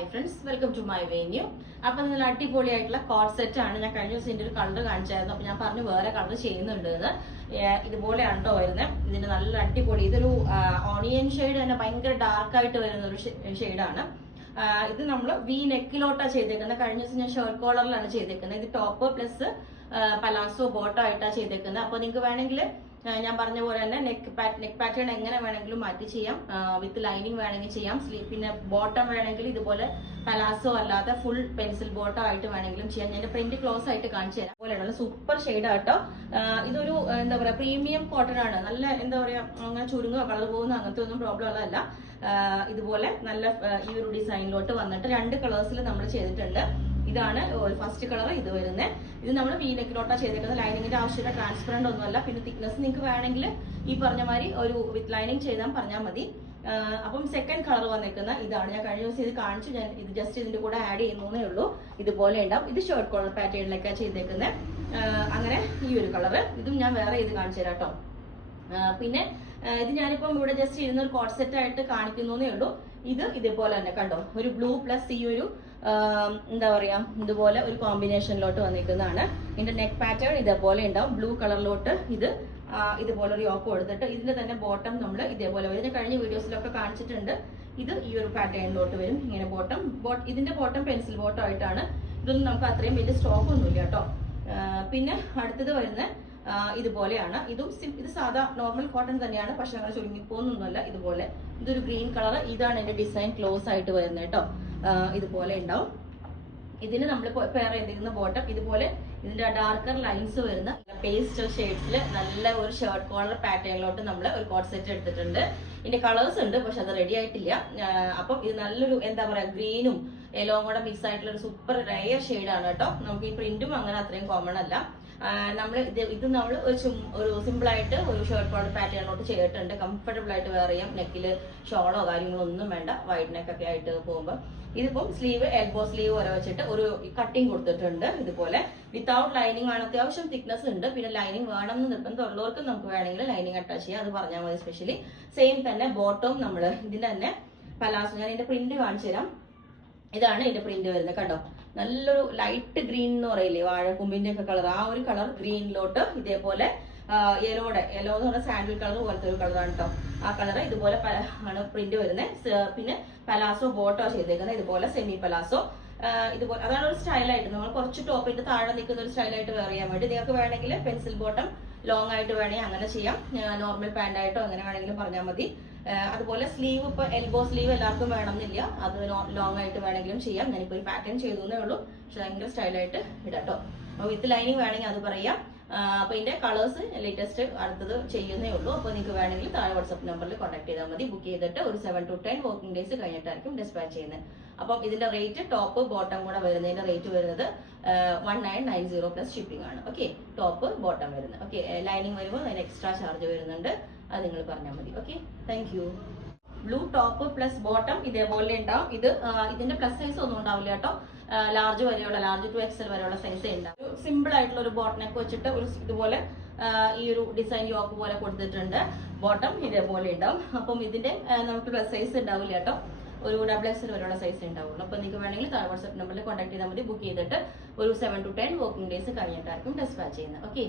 Hi friends, welcome to my venue. അപ്പൊ നല്ല അടിപൊളിയായിട്ടുള്ള കോഡ് സെറ്റ് ആണ്. ഞാൻ കഴിഞ്ഞ ദിവസം ഇതിന്റെ ഒരു കളർ കാണിച്ചായിരുന്നു. അപ്പൊ ഞാൻ പറഞ്ഞു വേറെ കളർ ചെയ്യുന്നുണ്ട് എന്ന്. ഇതുപോലെയാണ് കേട്ടോ വരുന്നത്. ഇതിന്റെ നല്ല അടിപൊളി, ഇതൊരു ഓണിയൻ ഷെയ്ഡ് തന്നെ, ഭയങ്കര ഡാർക്ക് ആയിട്ട് വരുന്ന ഒരു ഷെയ്ഡാണ്. ഇത് നമ്മൾ വി നെക്കിലോട്ടാണ് ചെയ്തേക്കുന്നത്. കഴിഞ്ഞ ദിവസം ഞാൻ ഷർട്ട് കോളറിലാണ് ചെയ്തേക്കുന്നത്. ഇത് ടോപ്പ് പ്ലസ് പലാസോ ബോട്ടോ ആയിട്ടാണ് ചെയ്തേക്കുന്നത്. അപ്പൊ നിങ്ങൾക്ക് വേണമെങ്കിൽ ഞാൻ പറഞ്ഞ പോലെ തന്നെ നെക്ക് പാറ്റേൺ എങ്ങനെ വേണമെങ്കിലും മാറ്റി ചെയ്യാം. വിത്ത് ലൈനിങ് വേണമെങ്കിൽ ചെയ്യാം. പിന്നെ ബോട്ടം വേണമെങ്കിൽ ഇതുപോലെ പലാസോ അല്ലാതെ ഫുൾ പെൻസിൽ ബോട്ടം ആയിട്ട് വേണമെങ്കിലും ചെയ്യാം. ഞാൻ പ്രിന്റ് ക്ലോസ് ആയിട്ട് കാണിച്ചു തരാം. പോലെയുള്ള സൂപ്പർ ഷെയ്ഡ് ആട്ടോ. ഇതൊരു എന്താ പറയാ, പ്രീമിയം കോട്ടൺ ആണ്. നല്ല എന്താ പറയാ, അങ്ങനെ ചുരുങ്ങോ കളർ പോകുന്ന അങ്ങനത്തെ ഒന്നും പ്രോബ്ലം ഉള്ളതല്ല. ഇതുപോലെ നല്ല ഈ ഒരു ഡിസൈനിലോട്ട് വന്നിട്ട് 2 കളേഴ്സിൽ നമ്മൾ ചെയ്തിട്ടുണ്ട്. ഇതാണ് ഫസ്റ്റ് കളർ ഇത് വരുന്നത്. ഇത് നമ്മൾ വീനെക്കിലോട്ടാ ചെയ്തേക്കുന്നത്. ലൈനിങ്ങിന്റെ ആവശ്യമില്ല, ട്രാൻസ്പെറന്റ് ഒന്നുമല്ല. പിന്നെ തിക്നെസ് നിങ്ങൾക്ക് വേണമെങ്കിൽ ഈ പറഞ്ഞ മാതിരി ഒരു വിത്ത് ലൈനിങ് ചെയ്താൽ പറഞ്ഞാൽ മതി. അപ്പം സെക്കൻഡ് കളർ വന്നേക്കുന്ന ഇതാണ്. ഞാൻ കഴിഞ്ഞ ദിവസം ഇത് കാണിച്ചു. ഞാൻ ഇത് ജസ്റ്റ് ഇതിന്റെ കൂടെ ആഡ് ചെയ്യുന്നേ ഉള്ളൂ. ഇതുപോലെ ഉണ്ടാവും. ഇത് ഷർട്ട് കോളർ പാറ്റേണിലേക്കാണ് ചെയ്തേക്കുന്നത്. അങ്ങനെ ഈ ഒരു കളർ ഇതും ഞാൻ വേറെ ഇത് കാണിച്ചു തരാം കേട്ടോ. പിന്നെ ഇത് ഞാനിപ്പം ഇവിടെ ജസ്റ്റ് ഇരുന്ന ഒരു കോഡ് സെറ്റ് ആയിട്ട് കാണിക്കുന്നേ ഉള്ളൂ. ഇത് ഇതേപോലെ തന്നെ കണ്ടോ, ഒരു ബ്ലൂ പ്ലസ് ഈ ഒരു എന്താ പറയാ, ഇതുപോലെ ഒരു കോമ്പിനേഷനിലോട്ട് വന്നിരിക്കുന്നതാണ്. ഇതിന്റെ നെക്ക് പാറ്റേൺ ഇതേപോലെ ഉണ്ടാവും. ബ്ലൂ കളറിലോട്ട് ഇത് ഇതുപോലെ ഒരു യോക്ക് കൊടുത്തിട്ട് ഇതിന്റെ തന്നെ ബോട്ടം നമ്മൾ ഇതേപോലെ വരും. ഞാൻ കഴിഞ്ഞ വീഡിയോസിലൊക്കെ കാണിച്ചിട്ടുണ്ട്. ഇത് ഈ ഒരു പാറ്റേണിലോട്ട് വരും. ഇങ്ങനെ ഇതിന്റെ ബോട്ടം പെൻസിൽ ബോട്ടം ആയിട്ടാണ്. ഇതൊന്നും നമുക്ക് അത്രയും വലിയ സ്റ്റോക്ക് ഒന്നുമില്ല കേട്ടോ. പിന്നെ അടുത്തത് വരുന്ന ഇതുപോലെയാണ്. ഇത് സാധാ നോർമൽ കോട്ടൺ തന്നെയാണ്, പക്ഷെ അങ്ങനെ ചുരുങ്ങിപ്പോന്നൊന്നുമല്ല. ഇതുപോലെ ഇതൊരു ഗ്രീൻ കളർ. ഇതാണ് എന്റെ ഡിസൈൻ ക്ലോസ് ആയിട്ട് വരുന്നത് കേട്ടോ. ഇതുപോലെ ഉണ്ടാവും. ഇതിന് നമ്മൾ പെയർ ചെയ്തിരിക്കുന്ന ബോട്ടം ഇതുപോലെ ഇതിന്റെ ഡാർക്കർ ലൈൻസ് വരുന്ന പേസ്റ്റൽ ഷെയ്ഡ്സിൽ നല്ല ഒരു ഷർട്ട് കോളർ പാറ്റേണിലോട്ട് നമ്മൾ ഒരു കോട്ട് സെറ്റ് എടുത്തിട്ടുണ്ട്. ഇതിന്റെ കളേഴ്സ് ഉണ്ട്, പക്ഷെ അത് റെഡി ആയിട്ടില്ല. അപ്പം ഇത് നല്ലൊരു എന്താ പറയാ, ഗ്രീനും യെല്ലോവും കൂടെ മിക്സ് ആയിട്ടുള്ള ഒരു സൂപ്പർ റയർ ഷെയ്ഡാണ് കേട്ടോ. നമുക്ക് ഈ പ്രിന്റും അങ്ങനെ അത്രയും കോമൺ അല്ല. നമ്മൾ നമ്മൾ ഒരു സിമ്പിൾ ആയിട്ട് ഒരു ഷർട്ട് കോളർ പാറ്റേണിലോട്ട് ചെയ്തിട്ടുണ്ട്. കംഫർട്ടബിൾ ആയിട്ട് വെയർ ചെയ്യാം. നെക്കില് ഷോളോ കാര്യങ്ങളോ ഒന്നും വേണ്ട. വൈഡ് നെക്കൊക്കെ ആയിട്ട് പോകുമ്പോൾ ഇതിപ്പം സ്ലീവ് എൽബോ സ്ലീവ് വരെ വെച്ചിട്ട് ഒരു കട്ടിങ് കൊടുത്തിട്ടുണ്ട്. ഇതുപോലെ വിത്തൗട്ട് ലൈനിങ് ആണ്. അത്യാവശ്യം തിക്നെസ് ഉണ്ട്. പിന്നെ ലൈനിങ് വേണമെന്ന് നിർബന്ധമുള്ളവർക്ക് നമുക്ക് വേണമെങ്കിൽ ലൈനിങ് അറ്റാച്ച് ചെയ്യാം. അത് പറഞ്ഞാൽ മതി. സ്പെഷ്യലി സെയിം തന്നെ ബോട്ടവും നമ്മൾ ഇതിന്റെ തന്നെ പലാസോ, ഞാൻ ഇതിന്റെ പ്രിന്റ് കാണിച്ചു തരാം. ഇതാണ് ഇതിന്റെ പ്രിന്റ് വരുന്നത് കണ്ടോ. നല്ലൊരു ലൈറ്റ് ഗ്രീൻ എന്ന് പറയില്ലേ, വാഴക്കൊമ്പിന്റെ ഒക്കെ കളർ, ആ ഒരു കളർ ഗ്രീനിലോട്ട് ഇതേപോലെ യെല്ലോ എന്ന് പറഞ്ഞാൽ സാൻഡിൽ കളർ പോലത്തെ ഒരു കളറാണ് കേട്ടോ. ആ കളർ ഇതുപോലെ ആണ് പ്രിന്റ് വരുന്നത്. പിന്നെ പലാസോ ബോട്ടോ ചെയ്തേക്കുന്നത് ഇതുപോലെ സെമി പലാസോ. ഇതുപോലെ അതാണ് ഒരു സ്റ്റൈലായിട്ട് നമ്മൾ കുറച്ച് ടോപ്പിന്റെ താഴെ നിൽക്കുന്ന ഒരു സ്റ്റൈലായിട്ട് വെയർ ചെയ്യാൻ വേണ്ടി. നിങ്ങൾക്ക് വേണമെങ്കിൽ പെൻസിൽ ബോട്ടം ലോങ് ആയിട്ട് വേണമെങ്കിൽ അങ്ങനെ ചെയ്യാം. നോർമൽ പാന്റ് ആയിട്ടോ അങ്ങനെ വേണമെങ്കിലും പറഞ്ഞാൽ മതി. അതുപോലെ സ്ലീവ് ഇപ്പൊ എൽബോ സ്ലീവ് എല്ലാവർക്കും വേണമെന്നില്ല. അത് ലോങ് ആയിട്ട് വേണമെങ്കിലും ചെയ്യാം. ഞാനിപ്പോ ഒരു പാറ്റേൺ ചെയ്തേ ഉള്ളൂ, പക്ഷെ ഭയങ്കര സ്റ്റൈലായിട്ട് ഇടാട്ടോ. വിത്ത് ലൈനിങ് വേണമെങ്കിൽ അത് പറയാം. അപ്പൊ ഇതിന്റെ കളേഴ്സ് ലേറ്റസ്റ്റ് അടുത്തത് ചെയ്യുന്നേ ഉള്ളൂ. അപ്പൊ നിങ്ങൾക്ക് വേണമെങ്കിൽ താഴെ വാട്സ്ആപ്പ് നമ്പറിൽ കോൺടാക്ട് ചെയ്താൽ മതി. ബുക്ക് ചെയ്തിട്ട് ഒരു 7 to 10 വർക്കിംഗ് ഡേയ്സ് കഴിഞ്ഞിട്ടായിരിക്കും ഡിസ്പാച്ച് ചെയ്യുന്നത്. അപ്പം ഇതിന്റെ റേറ്റ് ടോപ്പ് ബോട്ടം കൂടെ വരുന്നതിന്റെ റേറ്റ് വരുന്നത് 1990 പ്ലസ് ഷിപ്പിംഗ് ആണ്. ഓക്കെ, ടോപ്പ് ബോട്ടം വരുന്നത്. ഓക്കെ, ലൈനിങ് വരുമ്പോൾ അതിന് എക്സ്ട്രാ ചാർജ് വരുന്നുണ്ട്. അത് നിങ്ങൾ പറഞ്ഞാൽ മതി. Okay, thank you. Blue top plus bottom ഇതേപോലെ ഉണ്ടാവും. ഇതിന്റെ പ്ലസ് സൈസ് ഒന്നും ഉണ്ടാവില്ല കേട്ടോ. ലാർജ് വരെയുള്ള, ലാർജ് ടു XL വരെയുള്ള സൈസ് ഉണ്ടാവും. സിമ്പിൾ ആയിട്ടുള്ള ഒരു ബോട്ടനൊക്കെ വെച്ചിട്ട് ഒരു ഇതുപോലെ ഈ ഒരു ഡിസൈൻ യോക്ക് പോലെ കൊടുത്തിട്ടുണ്ട്. ബോട്ടം ഇതേപോലെ ഉണ്ടാവും. അപ്പം ഇതിന്റെ നമുക്ക് പ്ലസ് സൈസ് ഉണ്ടാവില്ല കേട്ടോ. ഒരു XXL വരെയുള്ള സൈസ് ഉണ്ടാവുള്ളൂ. അപ്പൊ നിങ്ങൾക്ക് വേണമെങ്കിൽ വാട്സ്ആപ്പ് നമ്പറിൽ കോൺടാക്ട് ചെയ്താൽ മതി. ബുക്ക് ചെയ്തിട്ട് ഒരു 7 to 10 വർക്കിംഗ് ഡേയ്സ് കഴിഞ്ഞിട്ടായിരിക്കും ഡിസ്പാച്ച് ചെയ്യുന്നത്. ഓക്കെ.